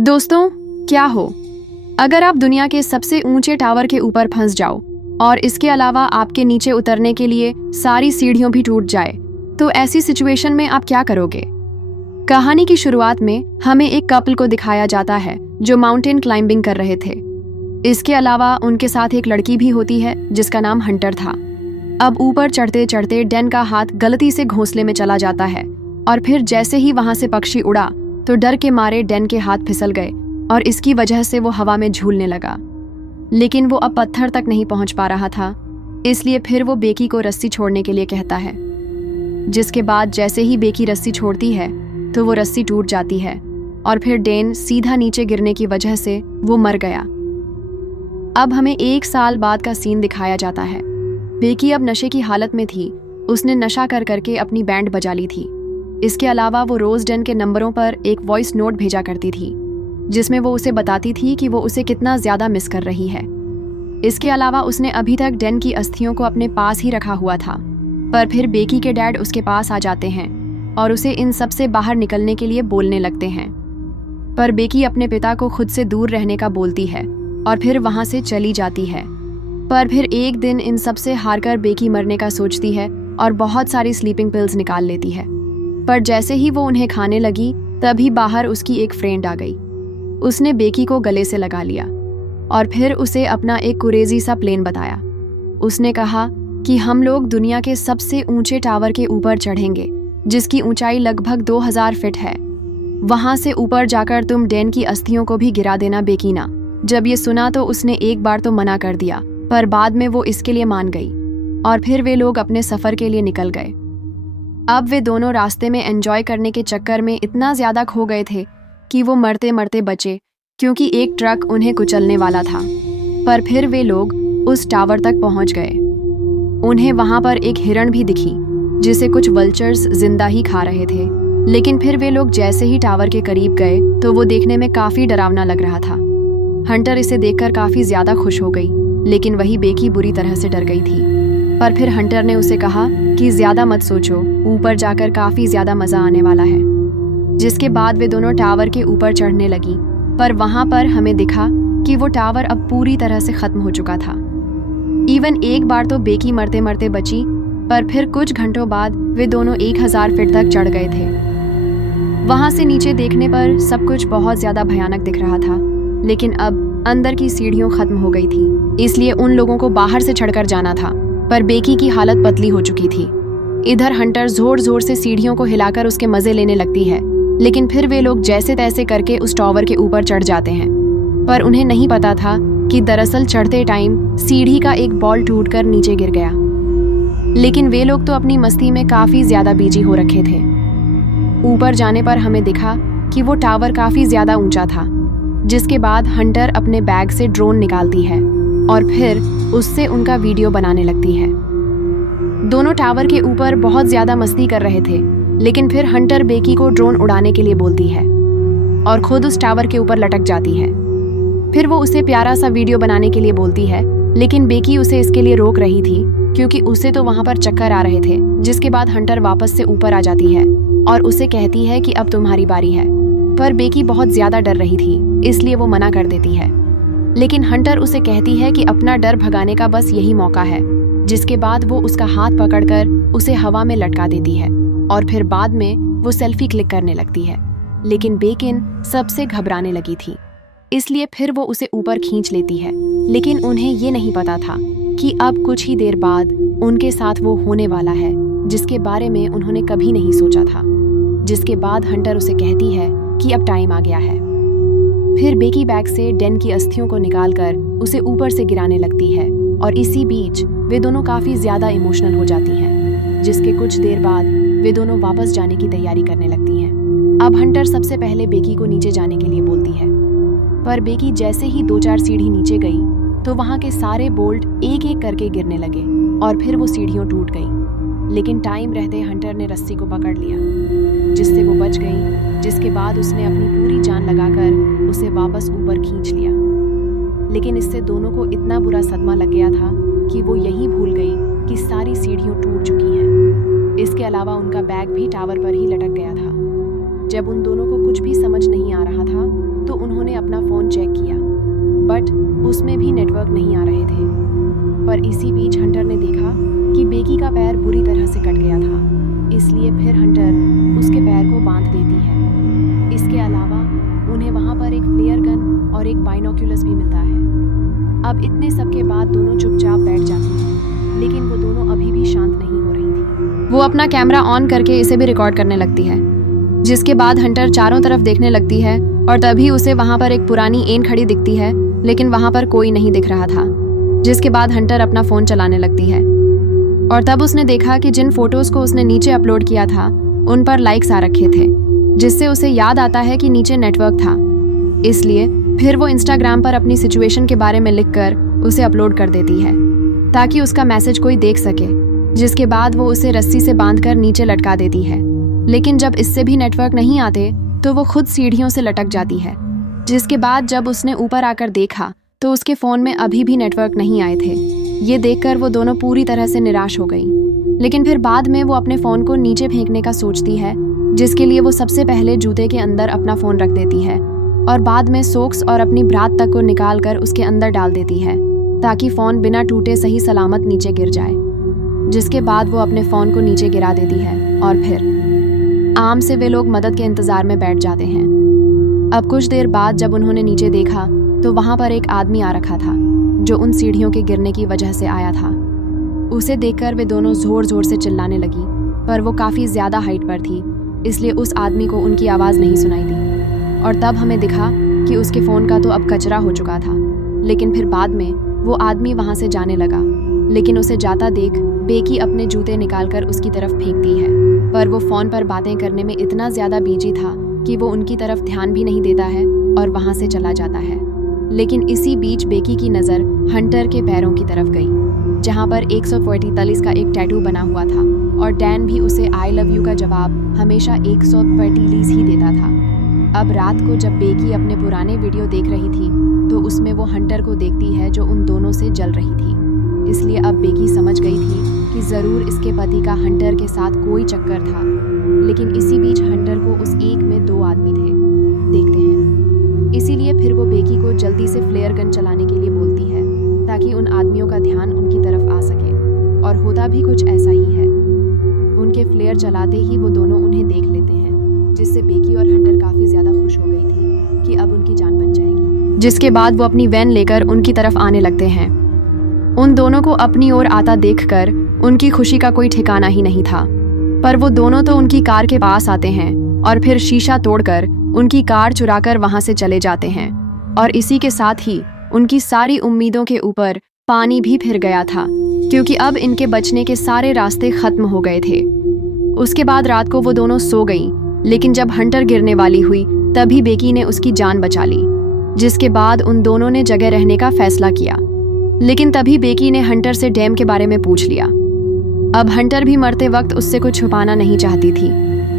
दोस्तों, क्या हो अगर आप दुनिया के सबसे ऊंचे टावर के ऊपर फंस जाओ और इसके अलावा आपके नीचे उतरने के लिए सारी सीढ़ियां भी टूट जाए, तो ऐसी सिचुएशन में आप क्या करोगे? कहानी की शुरुआत में हमें एक कपल को दिखाया जाता है जो माउंटेन क्लाइंबिंग कर रहे थे। इसके अलावा उनके साथ एक लड़की भी होती है जिसका नाम हंटर था। अब ऊपर चढ़ते चढ़ते डैन का हाथ गलती से घोंसले में चला जाता है और फिर जैसे ही वहां से पक्षी उड़ा तो डर के मारे डैन के हाथ फिसल गए और इसकी वजह से वो हवा में झूलने लगा। लेकिन वो अब पत्थर तक नहीं पहुंच पा रहा था, इसलिए फिर वो बेकी को रस्सी छोड़ने के लिए कहता है। जिसके बाद जैसे ही बेकी रस्सी छोड़ती है तो वो रस्सी टूट जाती है और फिर डैन सीधा नीचे गिरने की वजह से वो मर गया। अब हमें 1 साल बाद का सीन दिखाया जाता है। बेकी अब नशे की हालत में थी। उसने नशा कर करके अपनी बैंड बजा ली थी। इसके अलावा वो रोज डैन के नंबरों पर एक वॉइस नोट भेजा करती थी जिसमें वो उसे बताती थी कि वो उसे कितना ज्यादा मिस कर रही है। इसके अलावा उसने अभी तक डैन की अस्थियों को अपने पास ही रखा हुआ था, पर फिर बेकी के डैड उसके पास आ जाते हैं और उसे इन सब से बाहर निकलने के लिए बोलने लगते हैं। पर बेकी अपने पिता को खुद से दूर रहने का बोलती है और फिर वहां से चली जाती है। पर फिर एक दिन इन सब से हारकर बेकी मरने का सोचती है और बहुत सारी स्लीपिंग पिल्स निकाल लेती है। पर जैसे ही वो उन्हें खाने लगी तभी बाहर उसकी एक फ्रेंड आ गई। उसने बेकी को गले से लगा लिया और फिर उसे अपना एक क्रेजी सा प्लान बताया। उसने कहा कि हम लोग दुनिया के सबसे ऊंचे टावर के ऊपर चढ़ेंगे जिसकी ऊंचाई लगभग 2000 फीट है। वहां से ऊपर जाकर तुम डैन की अस्थियों को भी गिरा देना बेकीना। जब ये सुना तो उसने एक बार तो मना कर दिया, पर बाद में वो इसके लिए मान गई और फिर वे लोग अपने सफर के लिए निकल गए। अब वे दोनों रास्ते में एंजॉय करने के चक्कर में इतना ज्यादा खो गए थे कि वो मरते मरते बचे, क्योंकि एक ट्रक उन्हें कुचलने वाला था। पर फिर वे लोग उस टावर तक पहुंच गए। उन्हें वहां पर एक हिरण भी दिखी जिसे कुछ वल्चर्स जिंदा ही खा रहे थे। लेकिन फिर वे लोग जैसे ही टावर के करीब गए तो वो देखने में काफी डरावना लग रहा था। हंटर इसे देखकर काफी ज्यादा खुश हो गई, लेकिन वही बेकी बुरी तरह से डर गई थी। पर फिर हंटर ने उसे कहा कि ज्यादा मत सोचो, ऊपर जाकर काफी ज्यादा मजा आने वाला है। जिसके बाद वे दोनों टावर के ऊपर चढ़ने लगी, पर वहां पर हमें दिखा कि वो टावर अब पूरी तरह से खत्म हो चुका था। इवन एक बार तो बेकी मरते मरते बची, पर फिर कुछ घंटों बाद वे दोनों 1000 फीट तक चढ़ गए थे। वहां से नीचे देखने पर सब कुछ बहुत ज्यादा भयानक दिख रहा था, लेकिन अब अंदर की सीढ़ियां खत्म हो गई थी, इसलिए उन लोगों को बाहर से चढ़कर जाना था। पर बेकी की हालत पतली हो चुकी थी। इधर हंटर जोर जोर से सीढ़ियों को हिलाकर उसके मजे लेने लगती है, लेकिन फिर वे लोग जैसे तैसे करके उस टावर के ऊपर चढ़ जाते हैं। पर उन्हें नहीं पता था कि दरअसल चढ़ते टाइम सीढ़ी का एक बॉल टूटकर नीचे गिर गया। लेकिन वे लोग तो अपनी मस्ती में काफी ज्यादा बिजी हो रखे थे। ऊपर जाने पर हमें दिखा कि वो टावर काफी ज्यादा ऊंचा था। जिसके बाद हंटर अपने बैग से ड्रोन निकालती है और फिर उससे उनका वीडियो बनाने लगती है। दोनों टावर के ऊपर बहुत ज्यादा मस्ती कर रहे थे, लेकिन फिर हंटर बेकी को ड्रोन उड़ाने के लिए बोलती है और खुद उस टावर के ऊपर लटक जाती है। फिर वो उसे प्यारा सा वीडियो बनाने के लिए बोलती है, लेकिन बेकी उसे इसके लिए रोक रही थी क्योंकि उसे तो वहां पर चक्कर आ रहे थे। जिसके बाद हंटर वापस से ऊपर आ जाती है और उसे कहती है कि अब तुम्हारी बारी है। पर बेकी बहुत ज्यादा डर रही थी, इसलिए वो मना कर देती है। लेकिन हंटर उसे कहती है कि अपना डर भगाने का बस यही मौका है। जिसके बाद वो उसका हाथ पकड़कर उसे हवा में लटका देती है और फिर बाद में वो सेल्फी क्लिक करने लगती है। लेकिन बेकिन सबसे घबराने लगी थी, इसलिए फिर वो उसे ऊपर खींच लेती है। लेकिन उन्हें ये नहीं पता था कि अब कुछ ही देर बाद उनके साथ वो होने वाला है जिसके बारे में उन्होंने कभी नहीं सोचा था। जिसके बाद हंटर उसे कहती है कि अब टाइम आ गया है। फिर बेकी बैग से डैन की अस्थियों को निकालकर उसे ऊपर से गिराने लगती है और इसी बीच वे दोनों काफी ज्यादा इमोशनल हो जाती हैं। जिसके कुछ देर बाद वे दोनों वापस जाने की तैयारी करने लगती हैं। अब हंटर सबसे पहले बेकी को नीचे जाने के लिए बोलती है, पर बेकी जैसे ही 2-4 सीढ़ी नीचे गई तो वहां के सारे बोल्ट एक एक करके गिरने लगे और फिर वो सीढ़ियां टूट गई। लेकिन टाइम रहते हंटर ने रस्सी को पकड़ लिया, जिससे वो बच गई। जिसके बाद उसने अपनी पूरी जान लगाकर उसे वापस ऊपर खींच लिया। लेकिन इससे दोनों को इतना बुरा सदमा लग गया था कि वो यही भूल गई कि सारी सीढ़ियां टूट चुकी हैं। इसके अलावा उनका बैग भी टावर पर ही लटक गया था। जब उन दोनों को कुछ भी समझ नहीं आ रहा था तो उन्होंने उसमें भी नेटवर्क नहीं आ रहे थे। पर इसी बीच हंटर ने देखा कि बेकी का पैर बुरी तरह से कट गया था, इसलिए फिर हंटर उसके पैर को बांध देती है। इसके अलावा उन्हें वहाँ पर एक फ्लेयर गन और एक बाइनोक्यूलस भी मिलता है। अब इतने सब के बाद दोनों चुपचाप बैठ जाती हैं, लेकिन वो दोनों अभी भी शांत नहीं हो रही थी। वो अपना कैमरा ऑन करके इसे भी रिकॉर्ड करने लगती है, जिसके बाद हंटर चारों तरफ देखने लगती है और तभी उसे वहाँ पर एक पुरानी एन खड़ी दिखती है, लेकिन वहाँ पर कोई नहीं दिख रहा था। जिसके बाद हंटर अपना फ़ोन चलाने लगती है और तब उसने देखा कि जिन फोटोज़ को उसने नीचे अपलोड किया था उन पर लाइक्स आ रखे थे, जिससे उसे याद आता है कि नीचे नेटवर्क था। इसलिए फिर वो इंस्टाग्राम पर अपनी सिचुएशन के बारे में लिखकर उसे अपलोड कर देती है ताकि उसका मैसेज कोई देख सके। जिसके बाद वो उसे रस्सी से बांधकर नीचे लटका देती है, लेकिन जब इससे भी नेटवर्क नहीं आते तो वो खुद सीढ़ियों से लटक जाती है। जिसके बाद जब उसने ऊपर आकर देखा तो उसके फ़ोन में अभी भी नेटवर्क नहीं आए थे। ये देखकर वो दोनों पूरी तरह से निराश हो गई, लेकिन फिर बाद में वो अपने फ़ोन को नीचे फेंकने का सोचती है, जिसके लिए वो सबसे पहले जूते के अंदर अपना फ़ोन रख देती है और बाद में सोक्स और अपनी ब्रात तक को निकाल कर उसके अंदर डाल देती है ताकि फ़ोन बिना टूटे सही सलामत नीचे गिर जाए। जिसके बाद वो अपने फ़ोन को नीचे गिरा देती है और फिर आम से वे लोग मदद के इंतज़ार में बैठ जाते हैं। अब कुछ देर बाद जब उन्होंने नीचे देखा तो वहाँ पर एक आदमी आ रखा था जो उन सीढ़ियों के गिरने की वजह से आया था। उसे देखकर वे दोनों ज़ोर ज़ोर से चिल्लाने लगी, पर वो काफ़ी ज़्यादा हाइट पर थी, इसलिए उस आदमी को उनकी आवाज़ नहीं सुनाई दी। और तब हमें दिखा कि उसके फ़ोन का तो अब कचरा हो चुका था, लेकिन फिर बाद में वो आदमी वहाँ से जाने लगा, लेकिन उसे जाता देख बेकी अपने जूते निकालकर उसकी तरफ फेंकती है, पर वो फ़ोन पर बातें करने में इतना ज़्यादा बिजी था कि वो उनकी तरफ ध्यान भी नहीं देता है और वहाँ से चला जाता है। लेकिन इसी बीच बेकी की नज़र हंटर के पैरों की तरफ गई, जहाँ पर 144 का एक टैटू बना हुआ था और डैन भी उसे आई लव यू का जवाब हमेशा 144 ही देता था। अब रात को जब बेकी अपने पुराने वीडियो देख रही थी तो उसमें वो हंटर को देखती है जो उन दोनों से जल रही थी। इसलिए अब बेकी समझ गई थी कि ज़रूर इसके पति का हंटर के साथ कोई चक्कर था। लेकिन इसी बीच हंटर को उस एक में 2 आदमी थे, देखते हैं। इसीलिए फिर वो बेकी को जल्दी से फ्लेयर गन चलाने के लिए बोलती है ताकि उन आदमियों का ध्यान उनकी तरफ आ सके, और होता भी कुछ ऐसा ही है। उनके फ्लेयर चलाते ही वो दोनों उन्हें देख लेते हैं, जिससे बेकी और हंटर काफ़ी ज़्यादा खुश हो गई थी कि अब उनकी जान बच जाएगी। जिसके बाद वो अपनी वैन लेकर उनकी तरफ आने लगते हैं। उन दोनों को अपनी ओर आता देखकर उनकी खुशी का कोई ठिकाना ही नहीं था, पर वो दोनों तो उनकी कार के पास आते हैं और फिर शीशा तोड़कर उनकी कार चुराकर वहां से चले जाते हैं। और इसी के साथ ही उनकी सारी उम्मीदों के ऊपर पानी भी फिर गया था, क्योंकि अब इनके बचने के सारे रास्ते खत्म हो गए थे। उसके बाद रात को वो दोनों सो गई, लेकिन जब हंटर गिरने वाली हुई तभी बेकी ने उसकी जान बचा ली। जिसके बाद उन दोनों ने जगह रहने का फैसला किया, लेकिन तभी बेकी ने हंटर से डैम के बारे में पूछ लिया। अब हंटर भी मरते वक्त उससे कुछ छुपाना नहीं चाहती थी,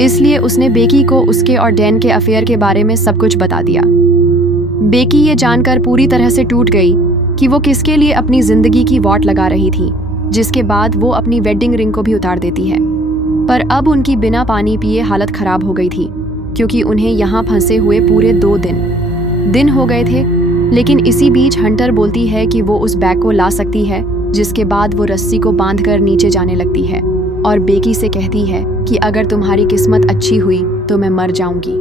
इसलिए उसने बेकी को उसके और डैन के अफेयर के बारे में सब कुछ बता दिया। बेकी ये जानकर पूरी तरह से टूट गई कि वो किसके लिए अपनी जिंदगी की वाट लगा रही थी। जिसके बाद वो अपनी वेडिंग रिंग को भी उतार देती है, पर अब उनकी बिना पानी पिए हालत खराब हो गई थी, क्योंकि उन्हें यहाँ फंसे हुए पूरे 2 दिन हो गए थे। लेकिन इसी बीच हंटर बोलती है कि वो उस बैग को ला सकती है। जिसके बाद वो रस्सी को बांधकर नीचे जाने लगती है और बेकी से कहती है कि अगर तुम्हारी किस्मत अच्छी हुई तो मैं मर जाऊंगी।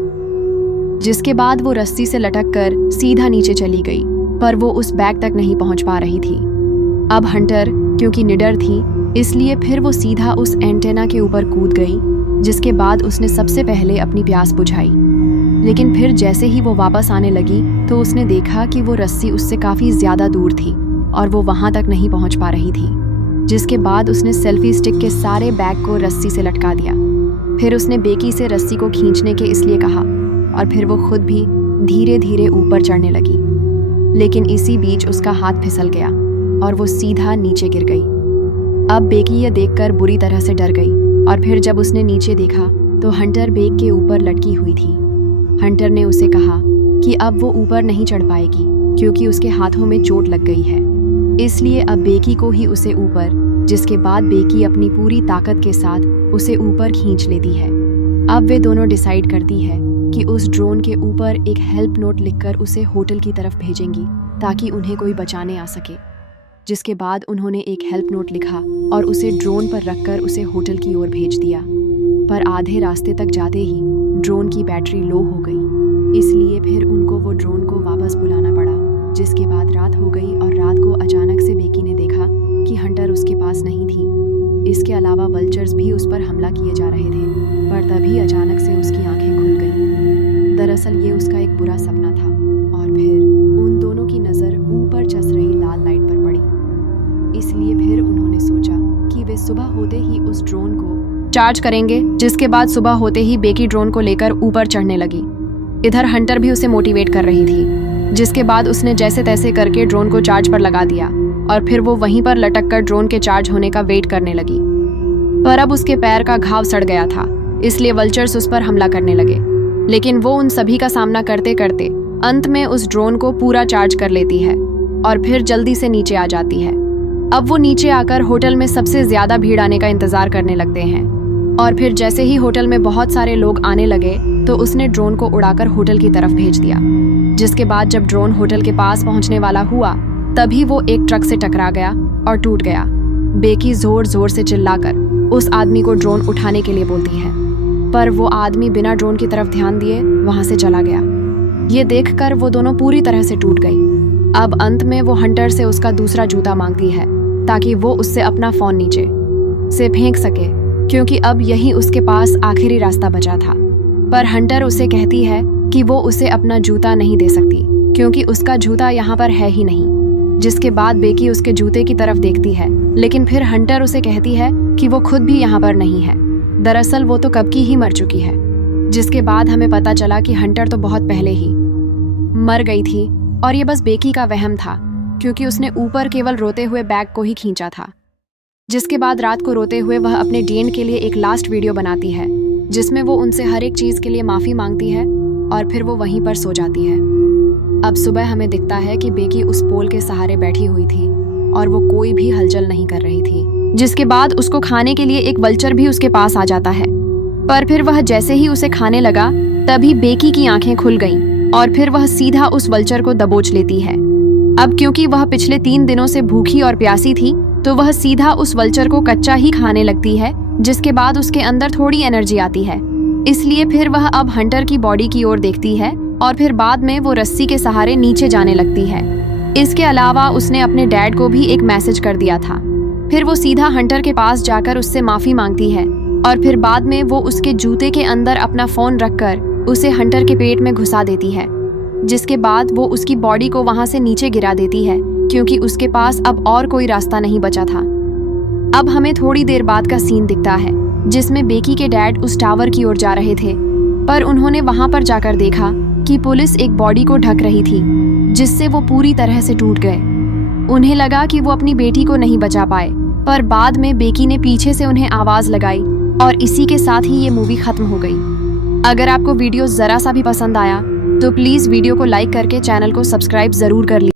जिसके बाद वो रस्सी से लटककर सीधा नीचे चली गई, पर वो उस बैग तक नहीं पहुंच पा रही थी। अब हंटर क्योंकि निडर थी, इसलिए फिर वो सीधा उस एंटेना के ऊपर कूद गई। जिसके बाद उसने सबसे पहले अपनी प्यास बुझाई, लेकिन फिर जैसे ही वो वापस आने लगी तो उसने देखा कि वो रस्सी उससे काफ़ी ज़्यादा दूर थी और वो वहाँ तक नहीं पहुँच पा रही थी। जिसके बाद उसने सेल्फी स्टिक के सारे बैग को रस्सी से लटका दिया। फिर उसने बेकी से रस्सी को खींचने के इसलिए कहा और फिर वो खुद भी धीरे धीरे ऊपर चढ़ने लगी। लेकिन इसी बीच उसका हाथ फिसल गया और वो सीधा नीचे गिर गई। अब बेकी यह देखकर बुरी तरह से डर गई और फिर जब उसने नीचे देखा तो हंटर बैग के ऊपर लटकी हुई थी। हंटर ने उसे कहा कि अब वो ऊपर नहीं चढ़ पाएगी क्योंकि उसके हाथों में चोट लग गई है, इसलिए अब बेकी को ही उसे ऊपर। जिसके बाद बेकी अपनी पूरी ताकत के साथ उसे ऊपर खींच लेती है। अब वे दोनों डिसाइड करती है कि उस ड्रोन के ऊपर एक हेल्प नोट लिखकर उसे होटल की तरफ भेजेंगी, ताकि उन्हें कोई बचाने आ सके। जिसके बाद उन्होंने एक हेल्प नोट लिखा और उसे ड्रोन पर रखकर उसे होटल की ओर भेज दिया। पर आधे रास्ते तक जाते ही ड्रोन की बैटरी लो हो गई, इसलिए फिर उनको वो ड्रोन को वापस बुलाना पड़ा। जिसके बाद रात हो गई और रात को अचानक से बेकी ने देखा कि हंटर उसके पास नहीं थी। इसके अलावा वल्चर्स भी उस पर हमला किए जा रहे थे, पर तभी अचानक से उसकी आंखें खुल गईं। दरअसल ये उसका एक बुरा सपना था। और फिर उन दोनों की नज़र ऊपर चस रही लाल लाइट पर पड़ी। इसलिए फिर उन्होंने सोचा कि वे सुबह होते ही उस ड्रोन को चार्ज करेंगे। जिसके बाद सुबह होते ही बेकी ड्रोन को लेकर ऊपर चढ़ने लगी। इधर हंटर भी उसे मोटिवेट कर रही थी। जिसके बाद उसने जैसे तैसे करके ड्रोन को चार्ज पर लगा दिया और फिर वो वहीं पर लटक कर ड्रोन के चार्ज होने का वेट करने लगी। पर अब उसके पैर का घाव सड़ गया था, इसलिए वल्चर्स उस पर हमला करने लगे। लेकिन वो उन सभी का सामना करते करते अंत में उस ड्रोन को पूरा चार्ज कर लेती है और फिर जल्दी से नीचे आ जाती है। अब वो नीचे आकर होटल में सबसे ज्यादा भीड़ आने का इंतजार करने लगते हैं। और फिर जैसे ही होटल में बहुत सारे लोग आने लगे तो उसने ड्रोन को उड़ाकर होटल की तरफ भेज दिया। जिसके बाद जब ड्रोन होटल के पास पहुंचने वाला हुआ तभी वो एक ट्रक से टकरा गया और टूट गया। बेकी जोर जोर से चिल्लाकर उस आदमी को ड्रोन उठाने के लिए बोलती है, पर वो आदमी बिना ड्रोन की तरफ ध्यान दिए वहां से चला गया। ये देखकर वो दोनों पूरी तरह से टूट गई। अब अंत में वो हंटर से उसका दूसरा जूता मांगती है ताकि वो उससे अपना फोन नीचे से फेंक सके, क्योंकि अब यही उसके पास आखिरी रास्ता बचा था। पर हंटर उसे कहती है कि वो उसे अपना जूता नहीं दे सकती क्योंकि उसका जूता यहाँ पर है ही नहीं। जिसके बाद बेकी उसके जूते की तरफ देखती है, लेकिन फिर हंटर उसे कहती है कि वो खुद भी यहाँ पर नहीं है। दरअसल वो तो कब की ही मर चुकी है। जिसके बाद हमें पता चला कि हंटर तो बहुत पहले ही मर गई थी और ये बस बेकी का वहम था, क्योंकि उसने ऊपर केवल रोते हुए बैग को ही खींचा था। जिसके बाद रात को रोते हुए वह अपने डीएन के लिए एक लास्ट वीडियो बनाती है, जिसमें वो उनसे हर एक चीज़ के लिए माफ़ी मांगती है और फिर वो वहीं पर सो जाती है। अब सुबह हमें दिखता है कि बेकी उस पोल के सहारे बैठी हुई थी और वो कोई भी हलचल नहीं कर रही थी। जिसके बाद उसको खाने के लिए एक वल्चर भी उसके पास आ जाता है, पर फिर वह जैसे ही उसे खाने लगा तभी बेकी की आंखें खुल गईं और फिर वह सीधा उस वल्चर को दबोच लेती है। अब क्योंकि वह पिछले 3 दिनों से भूखी और प्यासी थी तो वह सीधा उस वल्चर को कच्चा ही खाने लगती है। जिसके बाद उसके अंदर थोड़ी एनर्जी आती है, इसलिए फिर वह अब हंटर की बॉडी की ओर देखती है और फिर बाद में वो रस्सी के सहारे नीचे जाने लगती है। इसके अलावा उसने अपने डैड को भी एक मैसेज कर दिया था। फिर वो सीधा हंटर के पास जाकर उससे माफ़ी मांगती है और फिर बाद में वो उसके जूते के अंदर अपना फ़ोन रखकर उसे हंटर के पेट में घुसा देती है। जिसके बाद वो उसकी बॉडी को वहाँ से नीचे गिरा देती है, क्योंकि उसके पास अब और कोई रास्ता नहीं बचा था। अब हमें थोड़ी देर बाद का सीन दिखता है, जिसमें बेकी के डैड उस टावर की ओर जा रहे थे, पर उन्होंने वहाँ पर जाकर देखा कि पुलिस एक बॉडी को ढक रही थी, जिससे वो पूरी तरह से टूट गए। उन्हें लगा कि वो अपनी बेटी को नहीं बचा पाए, पर बाद में बेकी ने पीछे से उन्हें आवाज़ लगाई और इसी के साथ ही ये मूवी खत्म हो गई। अगर आपको वीडियो ज़रा सा भी पसंद आया तो प्लीज़ वीडियो को लाइक करके चैनल को सब्सक्राइब ज़रूर कर लीजिए।